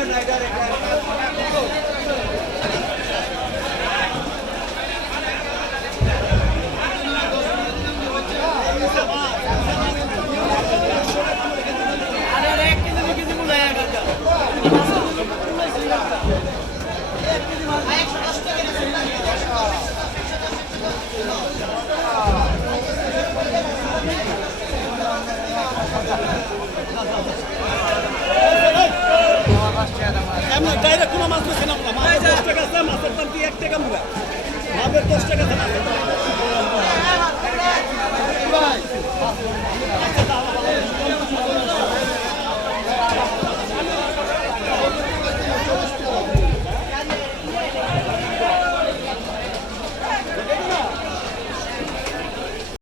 Bueno, ahí está, ahí está. মাছের দাম কি এক টাকা মুগা মাছের দশ টাকা